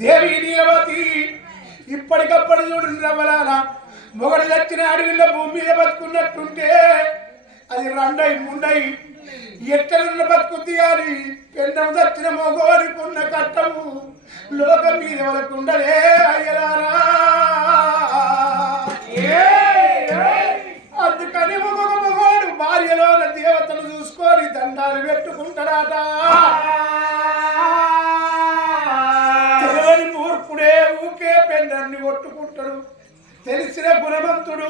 దేవి నీలవతి ఇప్పటికప్పుడు చూడు రవ్వలాల మొగడు చచ్చిన అడవిలో భూమి మీద బతుకున్నట్టుంటే అది రండై ముండై ఎట్టనున్న బతుకుద్ది అని పెండం దచ్చిన మొగోడికి ఉన్న కట్టము లోకం మీద వాళ్ళకుండలే అయ్యలారా. అందుకని ఒక మొగోడు భార్యలోన దేవతలు చూసుకొని దండాలు పెట్టుకుంటారట ఊకే పెండాన్ని కొట్టుకుంటాడు తెలిసిన గుణవంతుడు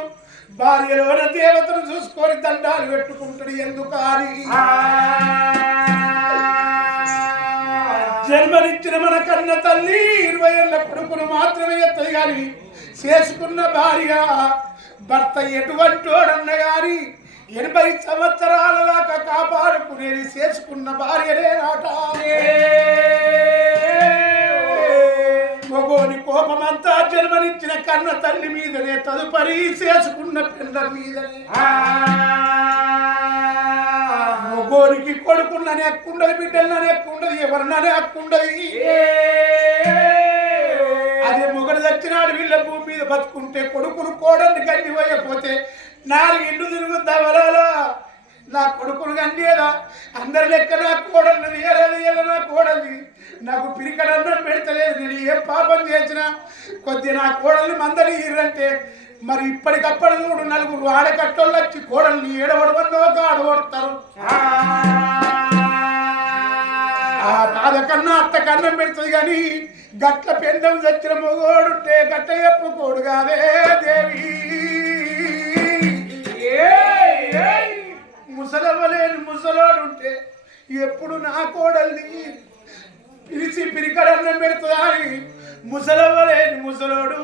భార్యలోన దేవతలు చూసుకొని దండాలు పెట్టుకుంటాడు. ఎందుకు అని జన్మనిచ్చిన మన కన్న తల్లి ఇరవై ఏళ్ళ కొడుకును మాత్రమే ఎత్తది గాని చేసుకున్న భార్య భర్త ఎటువంటి వాడన్న గాని ఎనభై సంవత్సరాల దాకా కాపాడుకునేది చేసుకున్న భార్యనే నాట. జన్మనిచ్చిన కన్న తల్లి మీదనే తదుపరి చేసుకున్న పిల్లల మీదనే. మగోనికి కొడుకున్ననే హక్కుండదు బిడ్డలనే హక్కుండదు ఎవరిననే హక్కుండదు అదే మొగడు చచ్చినాడు వీళ్ళ భూమి మీద బతుకుంటే కొడుకును కోడల్ని గండి పోయకపోతే నాలుగు ఇల్లు తిరుగుద్దా వరాలా నా కొడుకును గండియదా అందరి లెక్క నా కోడల్ని తీయలేదు నా కోడల్ని. నాకు పిరికడన్నం పెడతలేదు. నేను ఏ పాపం చేసినా? కొద్ది నా కోడల్ని మందరి ఇర్రంటే మరి ఇప్పటికప్పుడు చూడు నలుగురు ఆడకట్టోళ్ళు వచ్చి కోడల్ని ఏడవడమన్నో ఆడబడతారు ఆ బాధ కన్నా అత్త కన్నం పెడుతుంది కానీ గట్ల పెండం చచ్చిన మొగోడుంటే గట్ల చెప్పుకోడు కాదే దేవి. ఎప్పుడు నా కోడల్ని పిలిచి పిరికడన్నం పెడుతుందా అని ముసలవ్వలేని ముసలోడు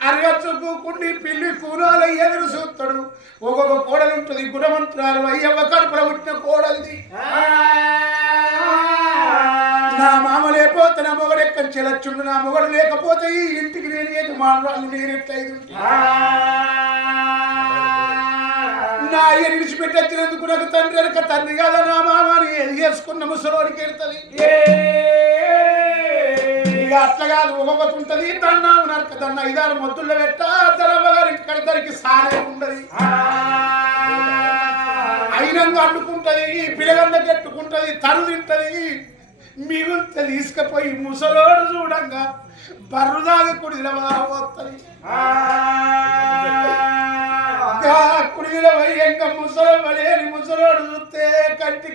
అరగచ్చుకుండి పిల్లి కూనాల ఎదురు చూస్తాడు. ఒక్కొక్క కోడలు ఉంటుంది గుణవంతురాలు అయ్యవ్వ కడుపులో పుట్టిన కోడలిది. నా మామ లేకపోతే నా మొగడు ఎక్కడ చెలచ్చుండు నా మొగడు లేకపోతే ఈ ఇంటికి నేను యజమానురాలు నేను ఎట్లయిదు నా అయ్య విడిచిపెట్టి వచ్చినందుకు నాకు తండ్రి వెనక తండ్రి కాదా నా మామని ఏది చేసుకున్న ముసలోడికి వెళ్తుంది ఇక అట్లా కాదు ఒక్కొక్కటి ఉంటుంది దన్నాము నరక దన్న. ఐదారు మొద్దుల్లో పెట్ట ఇక్కడ దరికి సారే ఉండదు. అయినంగా అండుకుంటది పిల్లగండ ఎట్టుకుంటది తను తింటది మిగులుత తీసుకుపోయి ముసలోడు చూడంగా బర్రుదాగా కుడిల వస్తుంది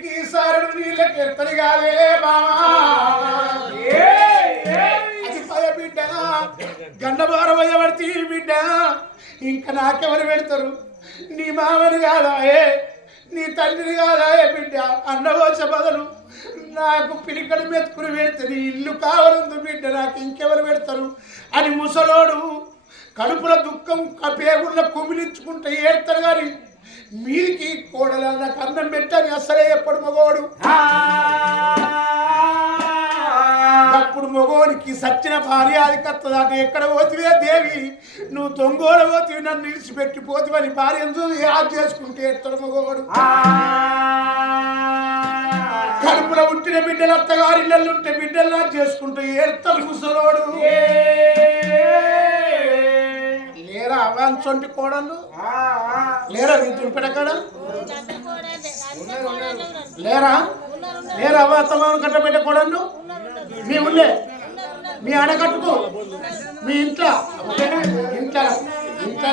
కంటికి సారడు నీళ్ళకి ఎత్తడి కాదే బామా బిడ్డ. గండభారం వయబడితే బిడ్డ. ఇంకా నాకెవరు పెడతారు? నీ మామని కాదాయే నీ తండ్రిని కాదాయే బిడ్డ అన్నవోచ బదులు నాకు పిలికలు మెతుకుని పెడితే నీ ఇల్లు కావాలందు బిడ్డ. నాకు ఇంకెవరు పెడతారు? అని ముసలోడు కడుపుల దుఃఖం పేగుళ్ళ కుమిలించుకుంటే ఏడతాడు కానీ మీరికి కోడల నాకు అన్నం పెట్టని అసలే ఎప్పుడు మగోడు అప్పుడు మగోనికి సచ్చిన భార్య అది కత్తదాట ఎక్కడ పోతివే దేవి? నువ్వు దొంగోడ పోతివి నన్ను నిలిచిపెట్టి పోతివని భార్యను చూసి యాద్ చేసుకుంటే ఎత్తడు మగోడు? కడుపులో పుట్టిన బిడ్డలు అత్తగారి ఉంటే బిడ్డలు చేసుకుంటూ ఏడతాడు ముసలోడు. లేరా అవాంచొంటి కోడలు లేరా నీ దుంపెడకాడ లేరా? లేరా అత్తమాను కట్ట పెట్టే కోడలు మీ ఉండే మీ ఆడకట్టుకు మీ ఇంట్లో? ఇంట్లో. ఇంట్లో